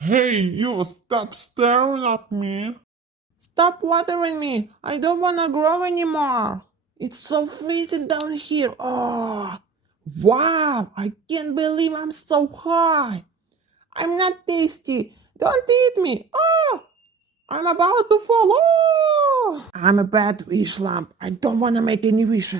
Hey, you stop staring at me. Stop watering me. I don't wanna grow anymore. It's so freezing down here. Oh, wow. I can't believe I'm so high. I'm not tasty. Don't eat me. Oh, I'm about to fall. Oh, I'm a bad wish lamp. I don't wanna make any wishes.